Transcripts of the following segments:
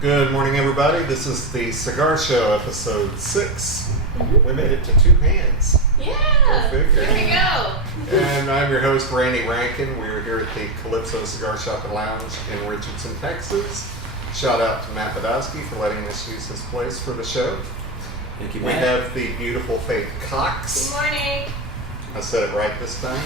Good morning, everybody. This is the Cigar Show, episode 6. We made it to 2 hands. Yeah, there we go. And I'm your host, Randy Rankin. We're here at the Calypso Cigar Shop and Lounge in Richardson, Texas. Shout out to Matt Podolsky for letting us use his place for the show. Thank you, We Matt. have the beautiful Faith Cox. Good morning. I said it right this time.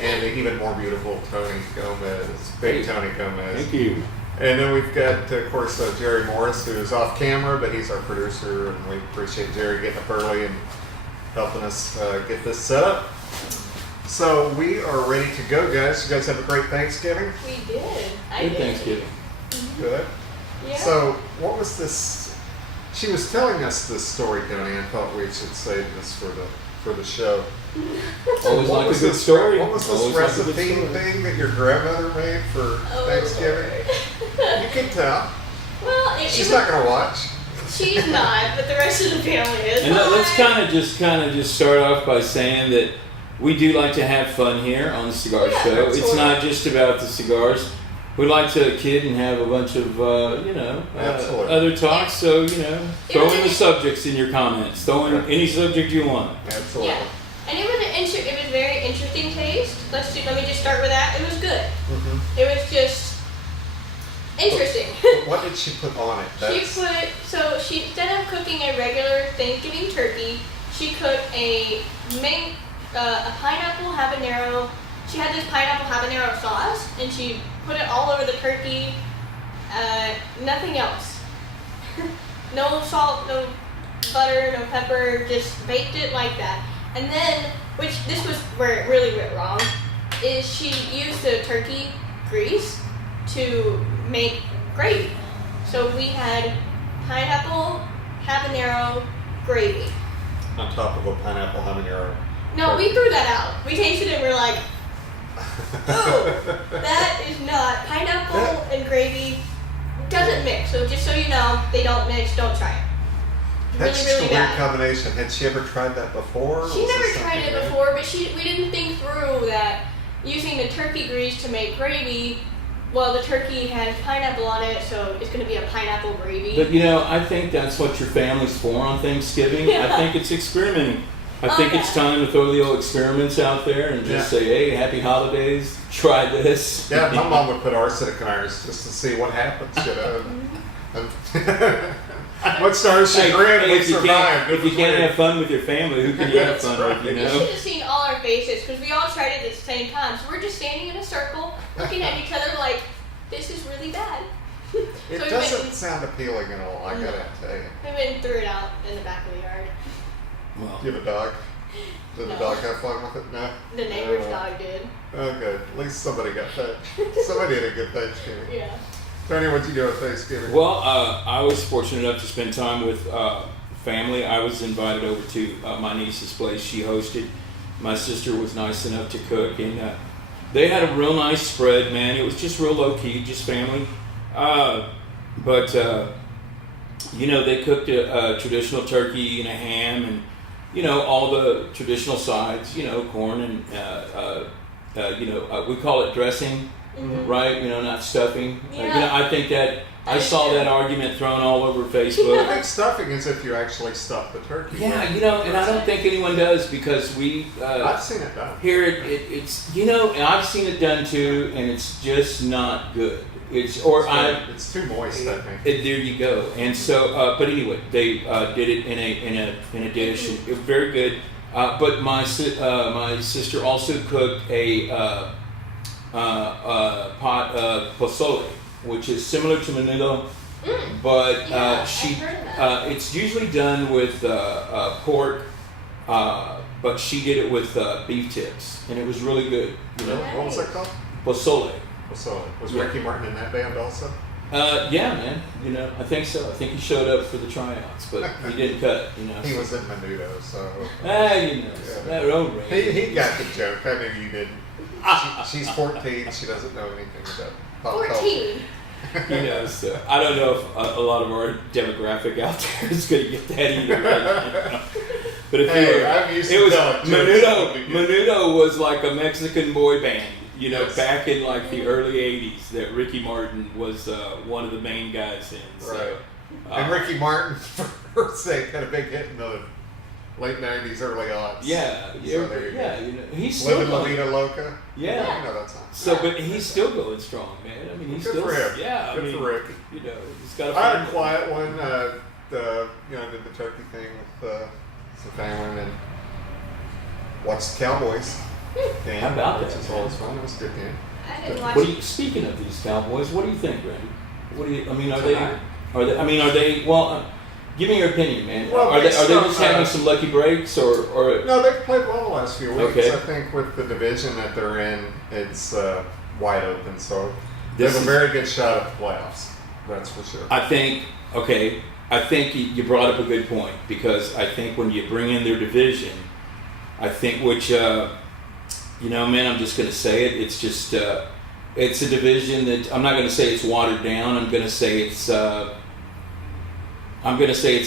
And the even more beautiful Tony Gomez, Big Tony Gomez. Thank you. And then we've got, of course, Jerry Morris, who's off camera, but he's our producer, and we appreciate Jerry getting up early and helping us get this set up. So we are ready to go, guys. You guys have a great Thanksgiving? We did. I Good did. Thanksgiving. Good. Yeah. So what was this? She was telling us this story, Tony. I thought we should save this for the show. Always What like a was good this- story. What was this Always like a good recipe story. thing that your grandmother made for Thanksgiving? You can tell. Well, She's not going to watch. She's not, but the rest of the family is. And let's Hi. kind of just start off by saying that we do like to have fun here on the Cigar Yeah, Show. It's absolutely. not just about the cigars. We like to kid and have a bunch of Absolutely. other talks. So throw in the was- subjects in your comments. Throw in any subject you want. Absolutely. Yeah. And it was very interesting taste. Let me just start with that. It was good. Mm-hmm. It was just interesting. What did she put on it? She instead of cooking a regular Thanksgiving turkey, she cooked a pineapple habanero. She had this pineapple habanero sauce, and she put it all over the turkey. Nothing else. No salt, no butter, no pepper. Just baked it like that. And then, this was where it really went wrong, is she used the turkey grease to make gravy. So we had pineapple habanero gravy. On top of a pineapple habanero. No, we threw that out. We tasted it and we're like, oh, that is not. Pineapple and gravy doesn't mix. So just so you know, they don't mix, don't try it. That's Really, just really a weird bad. combination. Had she ever tried that before? She Was never this tried something it new? before, but we didn't think through that using the turkey grease to make gravy. Well, the turkey has pineapple on it, so it's going to be a pineapple gravy. But I think that's what your family's for on Thanksgiving. Yeah. I think it's experimenting. I think yeah. it's time to throw the old experiments out there and just say, hey, happy holidays, try this. Yeah, my mom would put arsenic in ours just to see what happens, What's our chagrin? We if you survived. can't, if you can't have fun with your family, who can you have fun with, You should have seen all our faces because we all tried it at the same time. So we're just standing in a circle, looking at each other like, this is really bad. It So doesn't sound appealing at all, I gotta tell you. We went and threw it out in the back of the yard. Well, Do you have a dog? Did the No. dog have fun with it? No? The neighbor's Oh. dog did. Oh, good. At least somebody got fed. Somebody had a good Thanksgiving. Yeah. Tony, what'd you do on Thanksgiving? well, I was fortunate enough to spend time with family. I was invited over to my niece's place. She hosted. My sister was nice enough to cook, and they had a real nice spread, man. It was just real low-key, just family. But they cooked a traditional turkey and a ham and, all the traditional sides, corn and, we call it dressing, Mhm. right? Not stuffing. Yeah. I think that I I saw do. that argument thrown all over I Facebook. think stuffing is if you actually stuff the turkey. Yeah, and I don't think anyone does because we I've seen it done. here it's and I've seen it done too, and it's just not good. It's too moist, I think. there you go. And so, but anyway, they did it in a dish. And it was very good. But my sister also cooked a pot of pozole, which is similar to menudo, but Yeah, she I've heard of that. it's usually done with pork, but she did it with beef tips, and it was really good. What was that called? Pozole. So, was Yeah. Ricky Martin in that band also? Yeah, man. I think so. I think he showed up for the tryouts, but he didn't cut. He was in Menudo, so. Yeah. That road range. He got the joke. I knew you didn't. She's 14. She doesn't know anything about pop culture. 14. So I don't know if a lot of our demographic out there is going to get that either. But if Hey, I'm used to it was telling jokes. Menudo was like a Mexican boy band. You know, back in like the early '80s, that Ricky Martin was one of the main guys in. So, Right. And Ricky Martin, for her sake, had a big hit in the late '90s, early aughts. Yeah, So there you yeah. go. You know, he's still Living La going. Vida Loca. Yeah. You know that song. So, but he's still going strong, man. I mean, he's Good still. for him. Yeah, Good I mean, for Rick. You know, he's got a. I had a family. quiet one. Did the turkey thing with some family and then watched the Cowboys game. How about which that, is always fun. It was a good game. I didn't watch What do you, speaking of these Cowboys, what do you think, Randy? What do you? I mean, are they? Tonight? Are they? I mean, are they? Well, give me your opinion, man. Well, are they based just on, having some lucky breaks, or? No, they've played well the last few weeks. Okay. I think with the division that they're in, it's wide open. So they This have a is- very good shot at the playoffs. That's for sure. I think. Okay, I think you brought up a good point because I think when you bring in their division, I think man, I'm just going to say it. It's just it's a division that I'm not going to say it's watered down. I'm going to say it's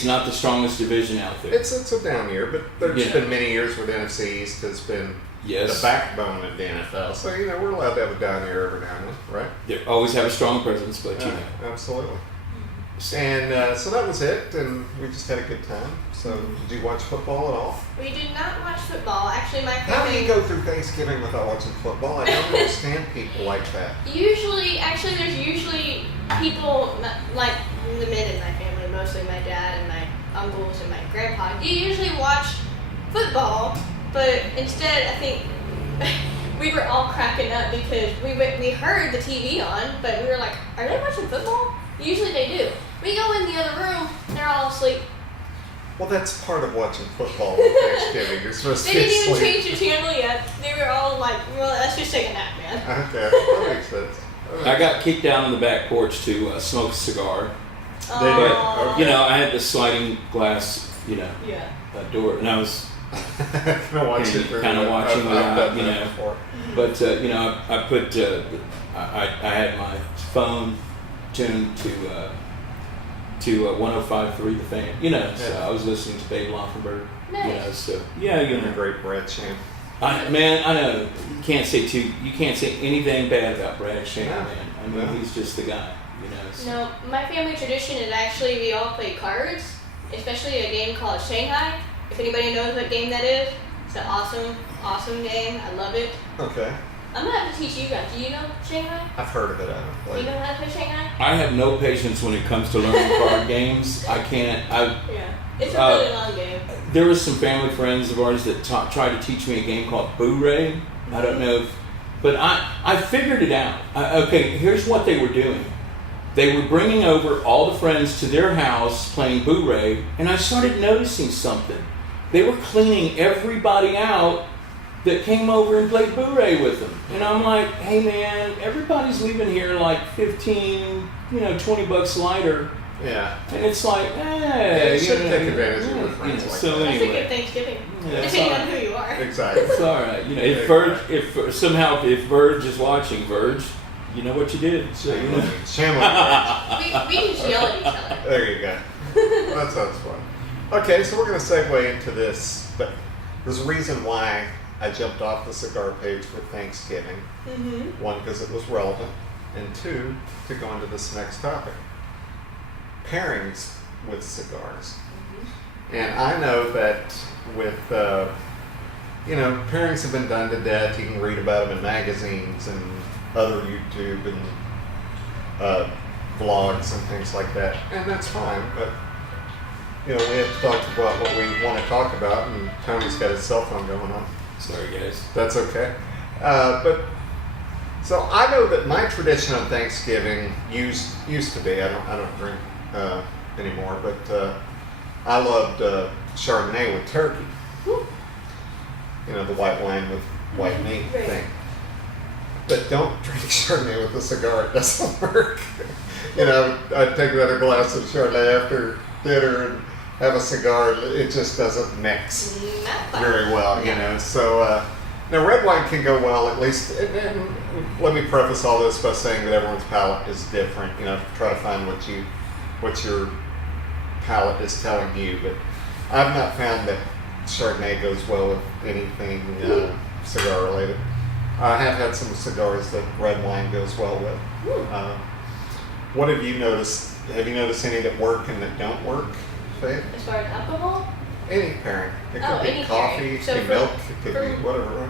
not the strongest division out there. It's a down year, but there's Yeah. been many years where the NFC East has been Yes. the backbone of the NFL. So we're allowed to have a down year every now and then, right? They always have a strong presence, but you know. Absolutely. And so that was it, and we just had a good time. So did you watch football at all? We did not watch football. Actually, my How do you family. go through Thanksgiving without watching football? I don't understand people like that. There's usually people like the men in my family, mostly my dad and my uncles and my grandpa. You usually watch football, but instead, I think we were all cracking up because we heard the TV on, but we were like, "Are they watching football?" Usually they do. We go in the other room, they're all asleep. Well, that's part of watching football on Thanksgiving. You're supposed They to didn't even sleep. change the channel yet. They were all like, "Well, let's just take a nap, man." Okay, that makes sense. I got kicked down on the back porch to smoke a cigar. Oh. But, I had the sliding glass, Yeah. door, and I was, Kinda watch it Kinda through. watching I've without, done you that know. before. but, I put, I had my phone tuned to 105.3 The Fan, so Yeah. I was listening to Dave Laufenberg, Nice. so, yeah, You're a great Brad Sham. I know, you can't say anything bad about Brad Sham, No. man. I mean, No. he's just the guy, so. No, my family tradition is actually we all play cards, especially a game called Shanghai. If anybody knows what game that is, it's an awesome game. I love it. Okay. I'm gonna have to teach you guys. Do you know Shanghai? I've heard of it. I don't Do play you it. know how to play Shanghai? I have no patience when it comes to learning card games. I can't. Yeah. It's a Uh, really long game. There were some family friends of ours that tried to teach me a game called Boo-Ray. I don't know if, but I figured it out. Okay, here's what they were doing. They were bringing over all the friends to their house playing Boo-Ray, and I started noticing something. They were cleaning everybody out that came over and played Boo-Ray with them. And I'm like, hey man, everybody's leaving here like 15, $20 lighter. Yeah. And it's like, you should take advantage of your friends like so that. That's a anyway. good Thanksgiving. Yeah, Depending sorry. on who you are. Exactly. It's all right. If Verge is watching, Verge, you know what you did. So, Sham on the We just yell at each other. There you go. That sounds fun. Okay, so we're going to segue into this, but there's a reason why I jumped off the cigar page with Thanksgiving. Mm-hmm. One, because it was relevant, and two, to go into this next topic. Pairings with cigars. And I know that with, pairings have been done to death. You can read about them in magazines and other YouTube and vlogs and things like that. And that's fine, but, we have to talk about what we want to talk about, and Tony's got his cell phone going on. sorry guys. That's okay. So I know that my tradition on Thanksgiving used to be. I don't drink anymore, but I loved Chardonnay with turkey. Woo. The white wine with white meat Right. thing. But don't drink Chardonnay with a cigar. It doesn't work. I'd take another glass of Chardonnay after dinner and have a cigar. It just doesn't mix Not fun. very well, So now red wine can go well, at least. And let me preface all this by saying that everyone's palate is different. Try to find what your palate is telling you. But I've not found that Chardonnay goes well with anything cigar related. I have had some cigars that red wine goes well with. What have you noticed? Have you noticed any that work and that don't work, Faith? As far as alcohol? Any pairing. It could be any coffee, pairing. it So could be for- milk, it could be whatever.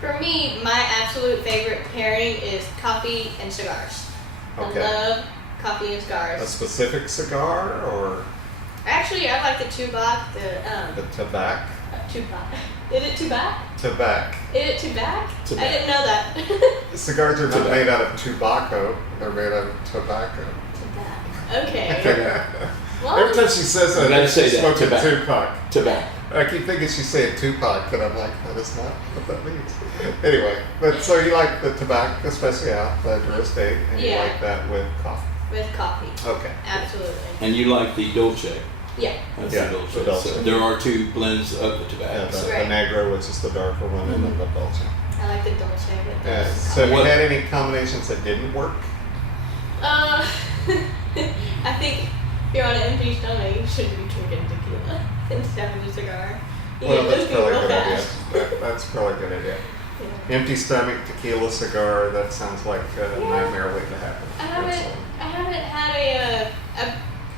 For me, my absolute favorite pairing is coffee and cigars. Okay. I love coffee and A cigars. specific cigar or Actually, I like the Tubac, the the tobacco? Tubac. Is it Tubac? Tobacco. Is it Tubac? Tubac. I didn't know that. Cigars are not Tobacco. made out of tobacco, they're made out of tobacco. Tubac. Okay. Well, Every time she says that, You gotta say she's that, smoking tobacco. Tupac. Tobacco. I keep thinking she's saying Tupac, but I'm like, that is not what that means. Anyway, but so you like the tobacco especial, the roast egg, and you Yeah. like that with coffee. with coffee. Okay. Absolutely. And you like the Dolce. Yeah. That's Yeah, the Dolce. the Dolce. So there are two blends of the Yeah, tobacco. the Right. Negro, which is the darker one, and then the Dolce. I like the Dolce with Yeah. the So have you What- had any combinations that didn't work? I think if you're on an empty stomach, you shouldn't be drinking tequila instead of a cigar. You Well, get that's loopy probably a real good idea. fast. That's probably a good idea. Yeah. Empty stomach, tequila, cigar, that sounds like a Yeah. nightmare waiting to happen. I haven't had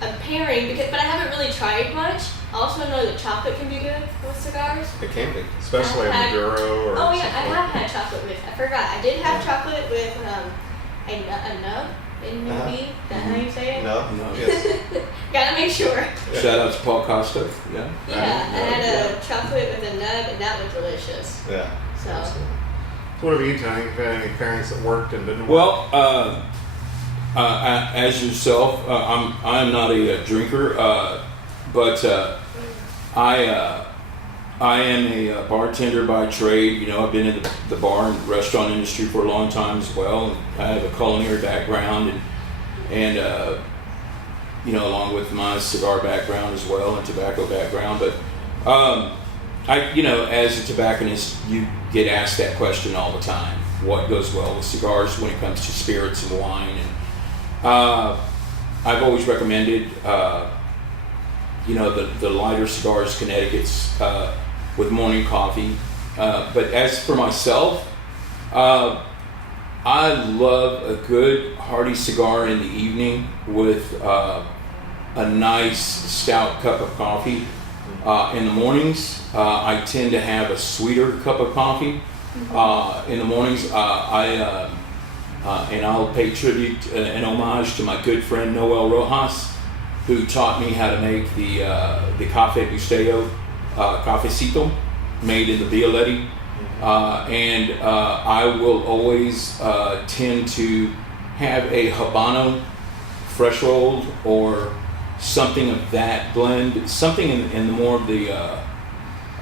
a pairing but I haven't really tried much. I also know that chocolate can be good with cigars. It can be, especially a I've had- Maduro or Oh yeah, I something have like had chocolate with. I forgot. I did have Yeah. chocolate with a nub in Uh-huh. maybe. That's how you say it. No? No. Yes. Gotta make sure. Shout out to Paul Costa. Yeah. Yeah, I had a chocolate with a nub, and that was delicious. Yeah. So. Absolutely. So what have you done? Have you had any pairings that worked and didn't work? Well, as yourself, I'm not a drinker, but I am a bartender by trade. You know, I've been in the bar and restaurant industry for a long time as well. And I have a culinary background and you know, along with my cigar background as well and tobacco background. But you know, as a tobacconist, you get asked that question all the time. What goes well with cigars when it comes to spirits and wine? And I've always recommended, you know, the lighter cigars, Connecticut's, with morning coffee. But as for myself, I love a good hearty cigar in the evening with a nice stout cup of coffee. In the mornings, I tend to have a sweeter cup of coffee. In the mornings, and I'll pay tribute and homage to my good friend Noel Rojas, who taught me how to make the Café Bustelo cafecito made in the Violetti. And I will always tend to have a Habano fresh rolled or something of that blend, something in the more of the,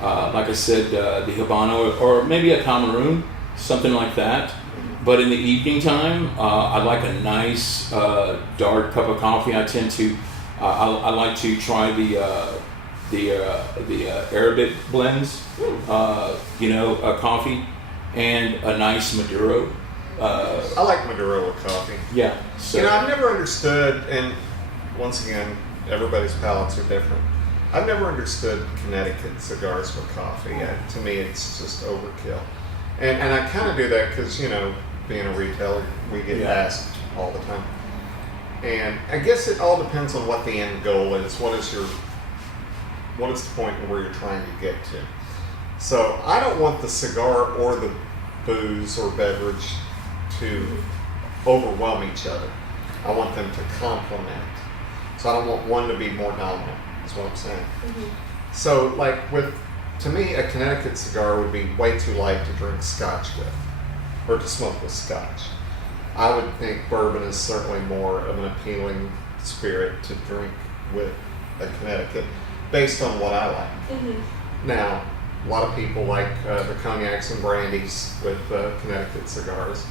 like I said, the Habano or maybe a Cameroon, something like that. But in the evening time, I like a nice dark cup of coffee. I tend to, I like to try the Arabic blends, you know, coffee, and a nice Maduro. I like Maduro with coffee. Yeah. So, You know, I've never understood, and once again, everybody's palates are different. I've never understood Connecticut cigars with coffee. To me, it's just overkill. And I kind of do that because, you know, being a retailer, we get Yeah. asked all the time. And I guess it all depends on what the end goal is. What is the point where you're trying to get to? So I don't want the cigar or the booze or beverage to overwhelm each other. I want them to complement. So I don't want one to be more dominant, is what I'm saying. So like to me, a Connecticut cigar would be way too light to drink scotch with, or to smoke with scotch. I would think bourbon is certainly more of an appealing spirit to drink with a Connecticut, based on what I like. Now, a lot of people like the cognacs and brandies with Connecticut cigars,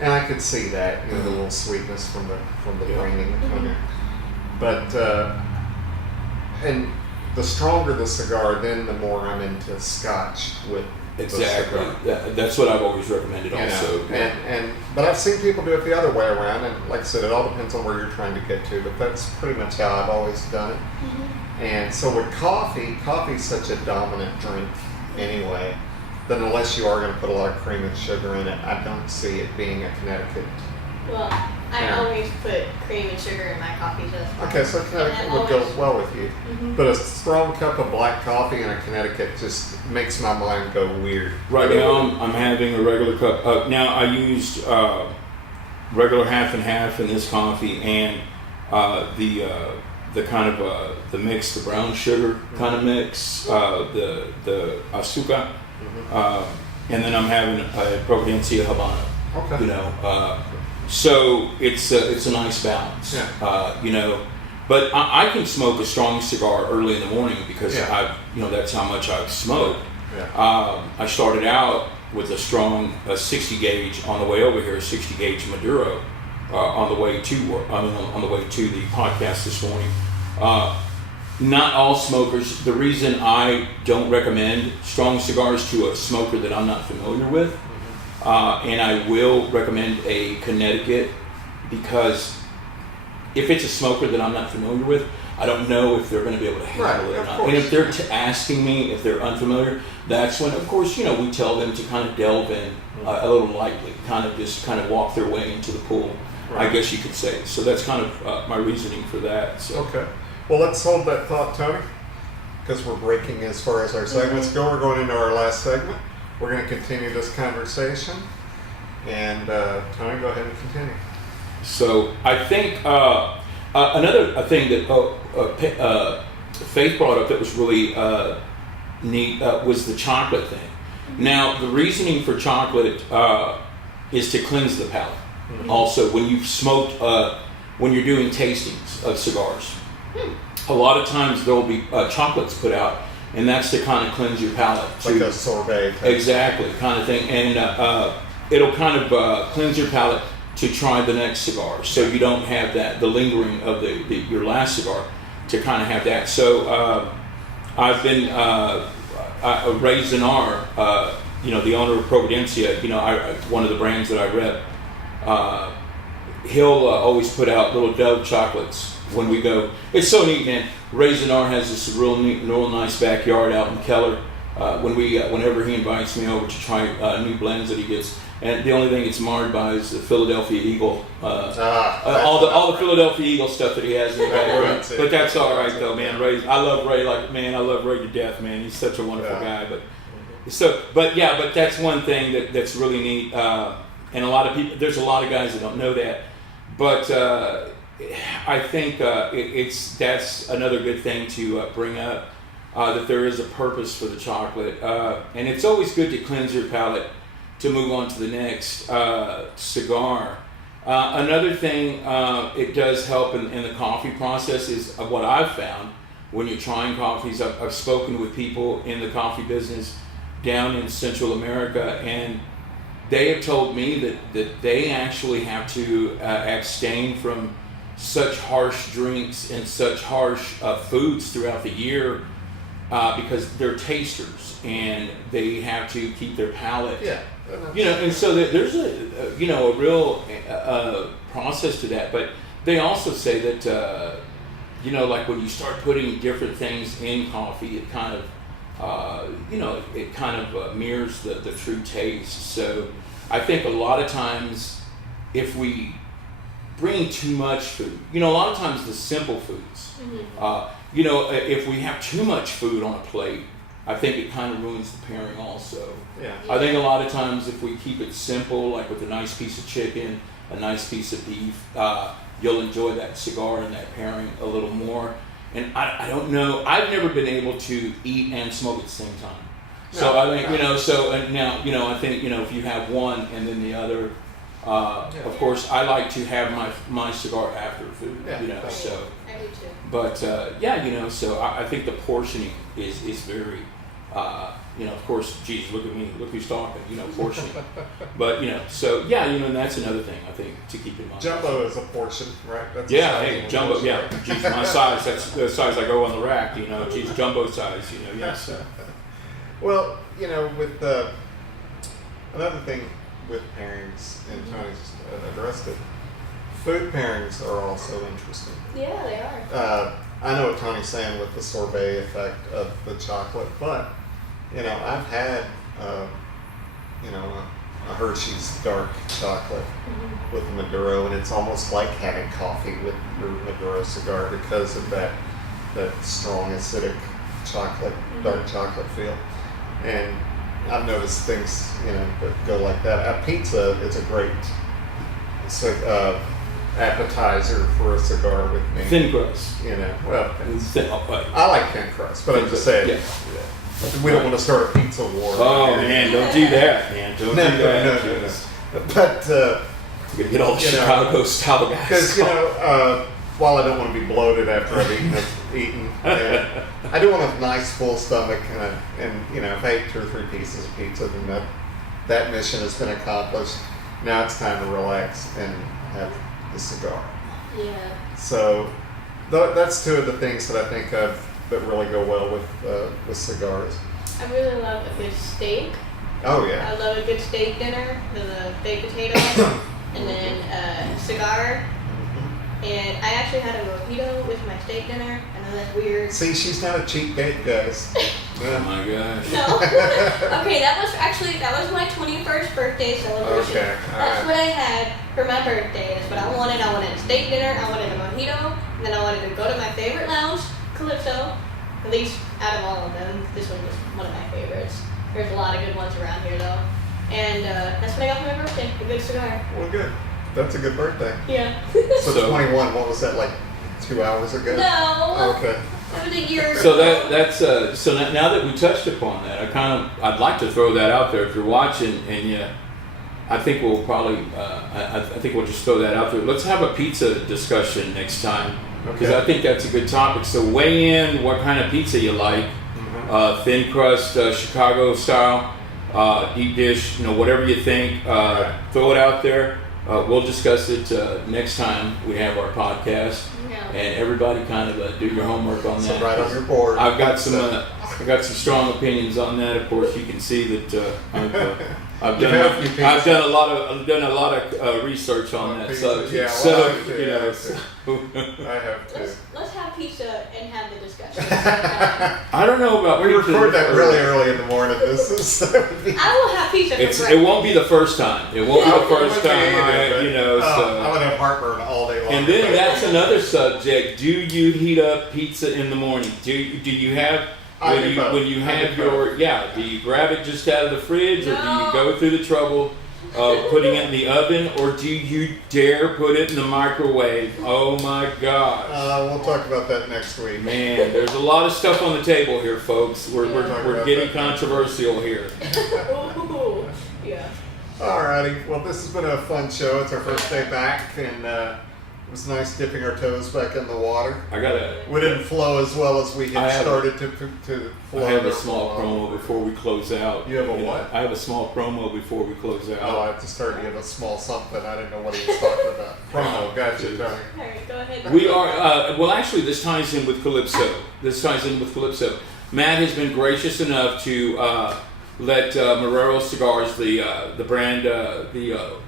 and I could see that, you know, the little sweetness from the brandy and the cognac. But and the stronger the cigar, then the more I'm into scotch with exactly. the cigar. That's what I've always recommended You also. know, but I've seen people do it the other way around, and like I said, it all depends on where you're trying to get to, but that's pretty much how I've always done it. And so with coffee's such a dominant drink anyway, then unless you are going to put a lot of cream and sugar in it, I don't see it being a Connecticut. Well, I always put cream and sugar in my coffee just fine. Okay, so Connecticut would go well with you. Mm-hmm. But a strong cup of black coffee in a Connecticut just makes my mind go weird. Right now, I'm having a regular cup. Now, I used regular half and half in this coffee, and the kind of the mix, the brown sugar kind of mix, the azúcar, and then I'm having a Providencia Habano. Okay. So it's a nice balance. Yeah. But I can smoke a strong cigar early in the morning because that's how much I smoke. Yeah. I started out with a strong 60 gauge on the way over here, 60 gauge Maduro on the way to the podcast this morning. Not all smokers. The reason I don't recommend strong cigars to a smoker that I'm not familiar with, and I will recommend a Connecticut, because if it's a smoker that I'm not familiar with, I don't know if they're going to be able to handle it or not. And if they're asking me if they're unfamiliar, that's when, of course, we tell them to kind of delve in a little lightly, kind of walk their way into the pool, I guess you could say. So that's kind of my reasoning for that. So. Okay. Well, let's hold that thought, Tony, because we're breaking as far as our segments go. We're going into our last segment. We're going to continue this conversation. And Tony, go ahead and continue. So I think another thing that Faith brought up that was really neat was the chocolate thing. Now, the reasoning for chocolate is to cleanse the palate. Mm-hmm. Also, when you've smoked, when you're doing tastings of cigars, a lot of times there will be chocolates put out, and that's to kind of cleanse your palate. Like a sorbet. Exactly, kind of thing. And it'll kind of cleanse your palate to try the next cigar, so you don't have the lingering of your last cigar, to kind of have that. So I've been Ray Zanar, the owner of Providencia, one of the brands that I rep. He'll always put out little Dove chocolates when we go. It's so neat, man. Ray Zanar has this real neat, real nice backyard out in Keller. Whenever he invites me over to try new blends that he gets. And the only thing it's marred by is the Philadelphia Eagle, all the Philadelphia Eagle stuff that he has in the background. But that's all right though, man. Ray, I love Ray to death, man. He's such a wonderful guy. But that's one thing that's really neat. And a lot of people, there's a lot of guys that don't know that. But I think that's another good thing to bring up, that there is a purpose for the chocolate, and it's always good to cleanse your palate to move on to the next cigar. Another thing it does help in the coffee process is what I've found when you're trying coffees. I've spoken with people in the coffee business down in Central America, and they have told me that they actually have to abstain from such harsh drinks and such harsh foods throughout the year because they're tasters and they have to keep their palate. And so there's a real process to that. But they also say that like when you start putting different things in coffee, it kind of mirrors the true taste. So I think a lot of times if we bring too much food, a lot of times the simple foods, if we have too much food on a plate, I think it kind of ruins the pairing also. Yeah. I think a lot of times if we keep it simple, like with a nice piece of chicken, a nice piece of beef, you'll enjoy that cigar and that pairing a little more. And I don't know, I've never been able to eat and smoke at the same time. So I think, I think, if you have one and then the other, of course, I like to have my cigar after food, so. I do too. But, so I think the portioning is very, of course, geez, look at me, look who's talking, portioning. But, and that's another thing I think to keep in mind. Jumbo is a portion, right? That's jumbo, geez, my size, that's the size I go on the rack, geez, jumbo size, yes. Well, with another thing with pairings, and Tony's addressed it, food pairings are also interesting. Yeah, they are. I know what Tony's saying with the sorbet effect of the chocolate, but I've had a Hershey's dark chocolate with a Maduro, and it's almost like having coffee with your Maduro cigar because of that strong acidic chocolate, dark chocolate feel. And I've noticed things, that go like that. A pizza is a great appetizer for a cigar with me. Thin crust. Well, Thin, I like thin crust, but I'm just saying, we don't want to start a pizza war. Oh man, don't do that, man. Don't do that. No. But you get all the Chicago style guys. Because while I don't want to be bloated after I've eaten, I do want a nice full stomach, and if I ate 2 or 3 pieces of pizza, then that mission has been accomplished. Now it's time to relax and have the cigar. Yeah. So that's 2 of the things that I think that really go well with cigars. I really love a good steak. Oh yeah. I love a good steak dinner with a baked potato and then a cigar. And I actually had a mojito with my steak dinner. I know that's weird. See, she's not a cheap date, guys. Oh my gosh. No. Okay, that was my 21st birthday celebration. Okay, That's what I had for my birthday. That's what I wanted. I wanted a steak dinner. I wanted a mojito. And then I wanted to go to my favorite lounge, Calypso. At least out of all of them, this one was one of my favorites. There's a lot of good ones around here, though. And that's what I got for my birthday, a good cigar. Well, good. That's a good birthday. Yeah. So 21, what was that, like 2 hours ago? No. Okay. That was a year ago. So that's so now that we touched upon that, I'd like to throw that out there if you're watching, and I think we'll probably I think we'll just throw that out there. Let's have a pizza discussion next time, because I think that's a good topic. So weigh in what kind of pizza you like, thin crust, Chicago style, deep dish, whatever you think. Throw it out there. We'll discuss it next time we have our podcast, and everybody kind of do your homework on that. So right on your board. I've got some strong opinions on that. Of course, you can see that I've done a lot of research on that subject. Yeah, so I have to. Let's have pizza and have the discussion. I don't know about We pizza. record that really early in the morning. I will have pizza for breakfast. It won't be the first time. It won't be the first time. I would have heartburn all day long. And then that's another subject. Do you heat up pizza in the morning? Do you have when you have your do you grab it just out of the fridge, or do you go through the trouble of putting it in the oven, or do you dare put it in the microwave? Oh my gosh. We'll talk about that next week. Man, there's a lot of stuff on the table here, folks. We're getting controversial here. Ooh, yeah. Alrighty. Well, this has been a fun show. It's our first day back, and it was nice dipping our toes back in the water. We didn't flow as well as we had started to flow. I have a small promo before we close out. You have a what? I have a small promo before we close out. Oh, I just heard you have a small something. I didn't know what he was talking about. Promo. Gotcha, Tony. All right, go ahead. We are, well, actually, this ties in with Calypso. Matt has been gracious enough to let Marrero Cigars, the brand,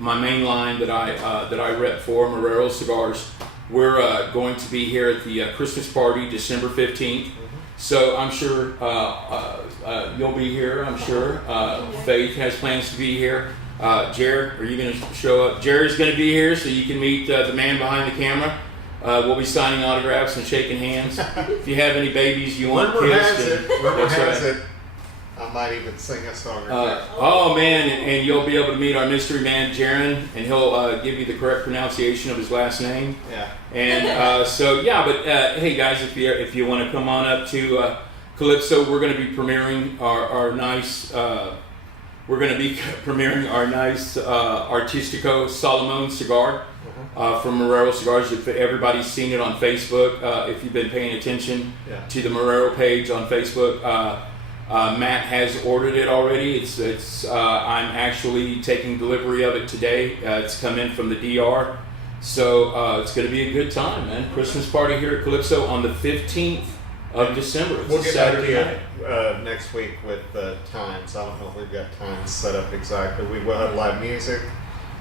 my main line that I rep for, Marrero Cigars. We're going to be here at the Christmas party, December 15th. So I'm sure you'll be here. I'm sure Faith has plans to be here. Jared, are you going to show up? Jared's going to be here, so you can meet the man behind the camera. We'll be signing autographs and shaking hands. If you have any babies you want kissed, Rumor has it. I might even sing a song or two. Oh man, and you'll be able to meet our mystery man, Jaron, and he'll give you the correct pronunciation of his last name. Yeah. And but hey guys, if you want to come on up to Calypso, we're going to be premiering our nice Artistico Salomon cigar from Marrero Cigars. If everybody's seen it on Facebook, if you've been paying attention to the Marrero page on Facebook. Matt has ordered it already. I'm actually taking delivery of it today. It's come in from the DR. So it's going to be a good time, man. Christmas party here at Calypso on the 15th of December. It's we'll a get Saturday back to you next week with times. I don't know if we've got times set up exactly. We will have live music.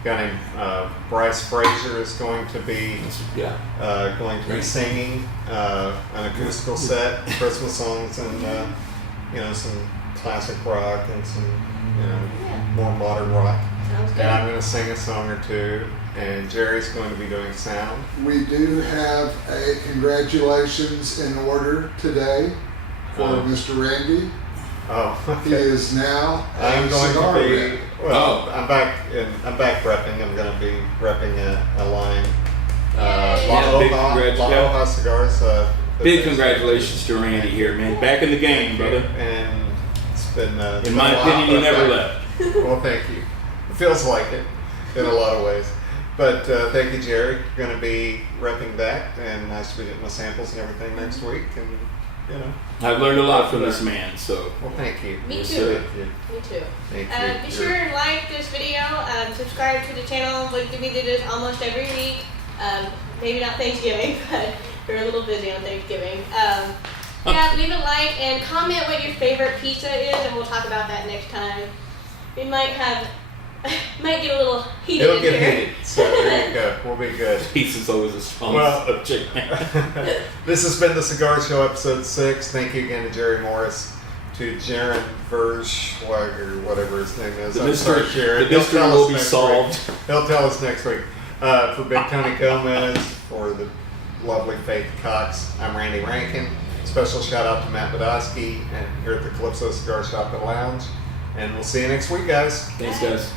A guy named Bryce Frazier is going to be singing an acoustical set, Christmas songs, and some classic rock and some more modern rock. Sounds good. And I'm going to sing a song or two, and Jerry's going to be doing sound. We do have a congratulations in order today for Mr. Randy. Oh, okay. He is now I'm a going cigar to be. rep. Well, I'm back repping. I'm going to be repping a line. Yay. Big La congrats- Hoja Cigars. Big congratulations to Randy here, man. Back in the game, brother. And it's been. In my opinion, you never left. Well, thank you. It feels like it in a lot of ways. But thank you, Jerry. You're going to be repping that, and I should be getting my samples and everything next week. And I've learned a lot from this man, so. well, thank you. Me Yes, too. sir. Thank you. Me too. Thank you. Be sure and like this video, subscribe to the channel. We do this almost every week. Maybe not Thanksgiving, but we're a little busy on Thanksgiving. Yeah, leave a like and comment what your favorite pizza is, and we'll talk about that next time. We might get a little heated It'll in get here. heated, so there you go. We'll be good. Pizza's always a strong Well- subject, man. This has been the Cigar Show, episode 6. Thank you again to Jerry Morris, to Jaron Verschwager, whatever his name is. The I'm sorry, mystery, Jaron. the He'll mystery tell will us be next solved. week. He'll tell us next week. For Big Tony Gomez, for the lovely Faith Cox, I'm Randy Rankin. Special shout out to Matt Badowski and here at the Calypso Cigar Shop and Lounge. And we'll see you next week, guys. Thanks, guys.